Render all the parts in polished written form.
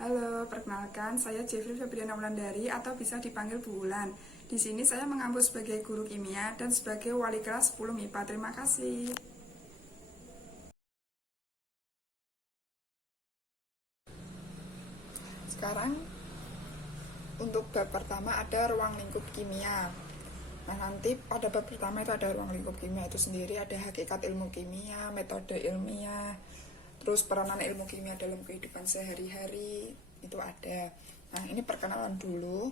Halo, perkenalkan saya Jeffrey Febriana Wulandari atau bisa dipanggil Bu Wulan. Di sini saya mengampu sebagai guru kimia dan sebagai wali kelas 10 MIPA. Terima kasih. Sekarang untuk bab pertama ada ruang lingkup kimia. Nah, nanti pada bab pertama itu ada ruang lingkup kimia itu sendiri, ada hakikat ilmu kimia, metode ilmiah, terus peranan ilmu kimia dalam kehidupan sehari-hari itu ada. Nah, ini perkenalan dulu.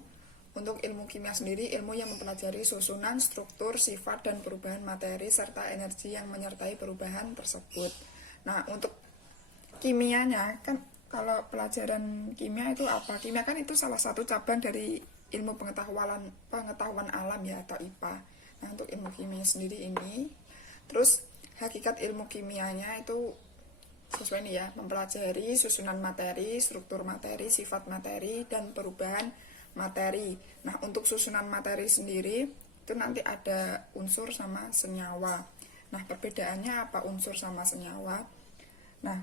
Untuk ilmu kimia sendiri, ilmu yang mempelajari susunan, struktur, sifat, dan perubahan materi serta energi yang menyertai perubahan tersebut. Nah, untuk kimianya kan, kalau pelajaran kimia itu apa? Kimia kan itu salah satu cabang dari ilmu pengetahuan alam ya, atau IPA. Nah, untuk ilmu kimia sendiri ini, terus hakikat ilmu kimianya itu sesuai ini ya, mempelajari susunan materi, struktur materi, sifat materi, dan perubahan materi. Nah, untuk susunan materi sendiri itu nanti ada unsur sama senyawa. Nah, perbedaannya apa unsur sama senyawa? Nah,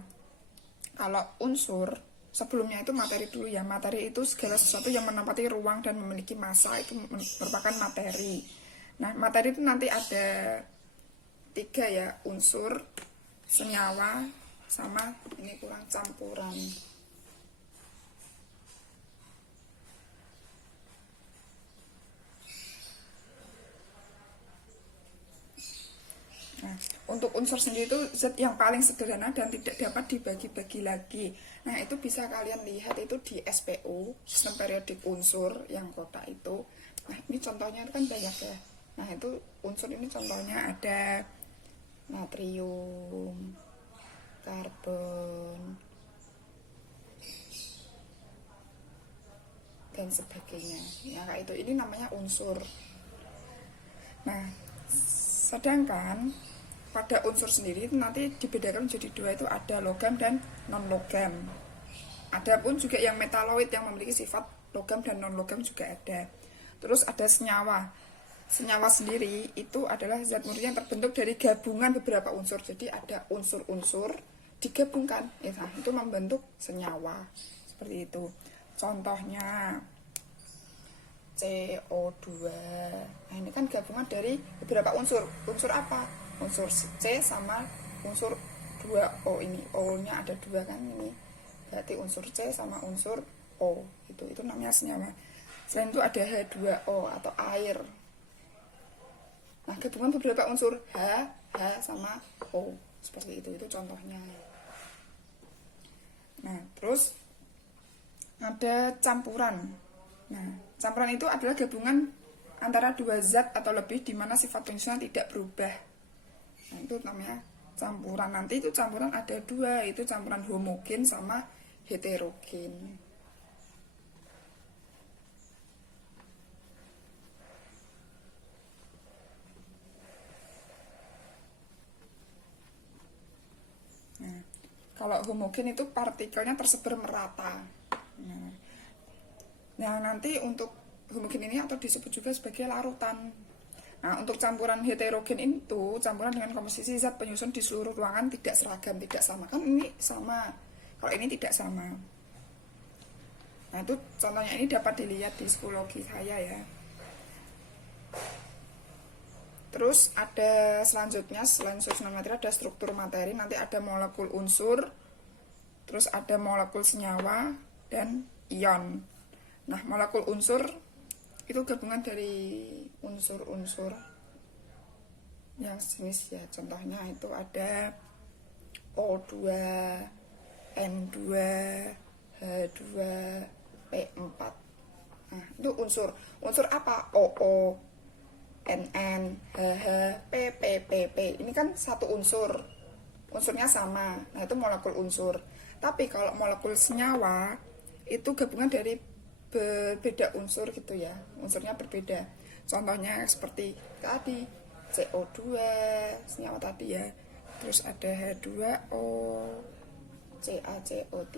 kalau unsur sebelumnya itu materi dulu ya. Materi itu segala sesuatu yang menempati ruang dan memiliki massa, itu merupakan materi. Nah, materi itu nanti ada 3 ya, unsur, senyawa, sama ini kurang campuran. Nah, untuk unsur sendiri itu zat yang paling sederhana dan tidak dapat dibagi-bagi lagi. Nah, itu bisa kalian lihat itu di SPU, sistem periodik unsur yang kotak itu. Nah, ini contohnya kan banyak ya. Nah, itu unsur ini contohnya ada natrium, karbon, dan sebagainya. Ya, kayak itu. Ini namanya unsur. Nah, sedangkan pada unsur sendiri itu nanti dibedakan menjadi 2, itu ada logam dan non logam. Adapun juga yang metaloid yang memiliki sifat logam dan non logam juga ada. Terus ada senyawa. Senyawa sendiri itu adalah zat murni yang terbentuk dari gabungan beberapa unsur. Jadi ada unsur-unsur digabungkan, nah, itu membentuk senyawa. Seperti itu. Contohnya CO2. Nah, ini kan gabungan dari beberapa unsur. Unsur apa? Unsur C sama unsur 2O. Ini O-nya ada 2 kan ini. Berarti unsur C sama unsur O. Itu namanya senyawa. Selain itu ada H2O atau air. Nah, gabungan beberapa unsur H sama O. Seperti itu contohnya. Nah, terus ada campuran. Nah, campuran itu adalah gabungan antara 2 zat atau lebih di mana sifat fungsinya tidak berubah. Nah, itu namanya campuran. Nanti itu campuran ada 2, itu campuran homogen sama heterogen. Nah, kalau homogen itu partikelnya tersebar merata. Nah, nanti untuk homogen ini atau disebut juga sebagai larutan. Nah, untuk campuran heterogen itu campuran dengan komposisi zat penyusun di seluruh ruangan tidak seragam, tidak sama. Kan ini sama, kalau ini tidak sama. Nah, itu contohnya ini dapat dilihat di psikologi saya ya. Terus ada selanjutnya, selain susunan materi ada struktur materi, nanti ada molekul unsur, terus ada molekul senyawa, dan ion. Nah, molekul unsur itu gabungan dari unsur-unsur yang jenis ya. Contohnya itu ada O2, N2, H2, P4. Nah, itu unsur. Unsur apa? OO, NN, HH, PP. Ini kan satu unsur. Unsurnya sama. Nah, itu molekul unsur. Tapi kalau molekul senyawa itu gabungan dari berbeda unsur gitu ya. Unsurnya berbeda. Contohnya seperti tadi CO2, senyawa tadi ya. Terus ada H2O, CaCO3,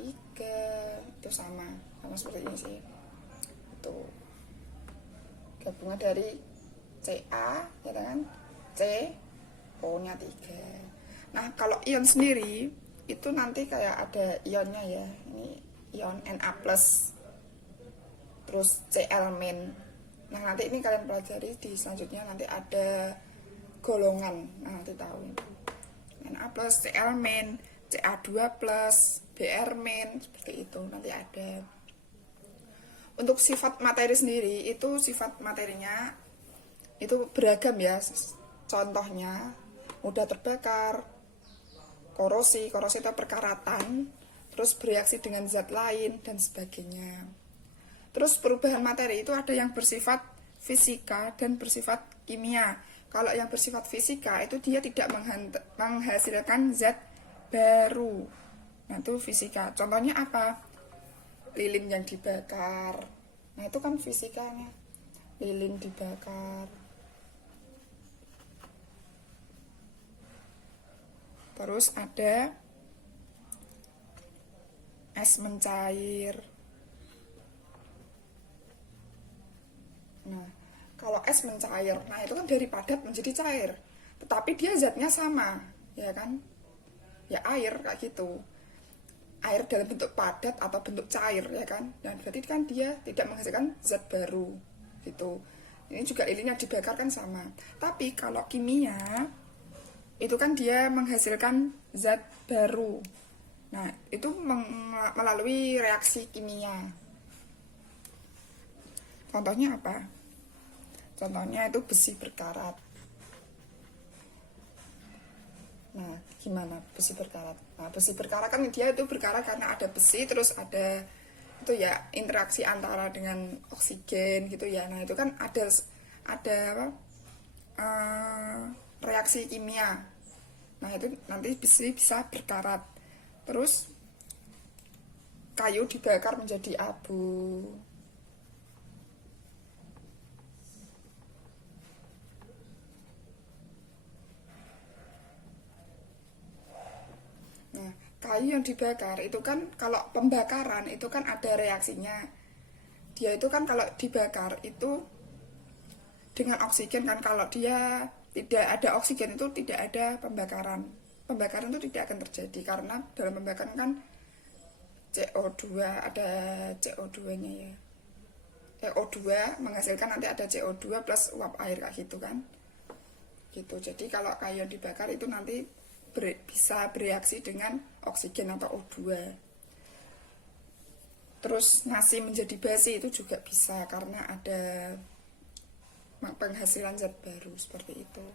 itu sama seperti ini sih. Itu gabungan dari Ca, ya kan? C, O-nya 3. Nah, kalau ion sendiri itu nanti kayak ada ionnya ya. Ini elektron Na+, terus Cl-. Nah, nanti ini kalian pelajari di selanjutnya, nanti ada golongan. Nah, nanti tahu Na+, Cl-, Ca2+, Br-, seperti itu nanti ada. Untuk sifat materi sendiri, itu sifat materinya itu beragam ya. Contohnya mudah terbakar, korosi itu perkaratan, terus bereaksi dengan zat lain dan sebagainya. Terus perubahan materi itu ada yang bersifat fisika dan bersifat kimia. Kalau yang bersifat fisika itu dia tidak menghasilkan zat baru. Nah, itu fisika. Contohnya apa? Lilin yang dibakar. Nah, itu kan fisikanya. Lilin dibakar. Terus ada es mencair. Nah, kalau es mencair, nah itu kan dari padat menjadi cair. Tetapi dia zatnya sama, ya kan? Ya air, kayak gitu. Air dalam bentuk padat atau bentuk cair, ya kan? Dan berarti kan dia tidak menghasilkan zat baru, gitu. Ini juga lilinnya dibakar kan sama. Tapi kalau kimia, itu kan dia menghasilkan zat baru. Nah, itu melalui reaksi kimia. Contohnya apa? Contohnya itu besi berkarat. Nah, gimana besi berkarat? Nah, besi berkarat kan dia itu berkarat karena ada besi, terus ada itu ya interaksi antara dengan oksigen gitu ya. Nah, itu kan ada apa? Reaksi kimia. Nah, itu nanti besi bisa berkarat. Terus kayu dibakar menjadi abu. Nah, kayu yang dibakar itu kan kalau pembakaran itu kan ada reaksinya. Dia itu kan kalau dibakar itu dengan oksigen kan, kalau dia tidak ada oksigen itu tidak ada pembakaran. Pembakaran itu tidak akan terjadi karena dalam pembakaran kan CO2, ada CO2-nya ya. O2 menghasilkan nanti ada CO2 plus uap air kayak gitu kan. Gitu. Jadi kalau kayu yang dibakar itu nanti bisa bereaksi dengan oksigen atau O2. Terus nasi menjadi basi itu juga bisa karena ada penghasilan zat baru seperti itu.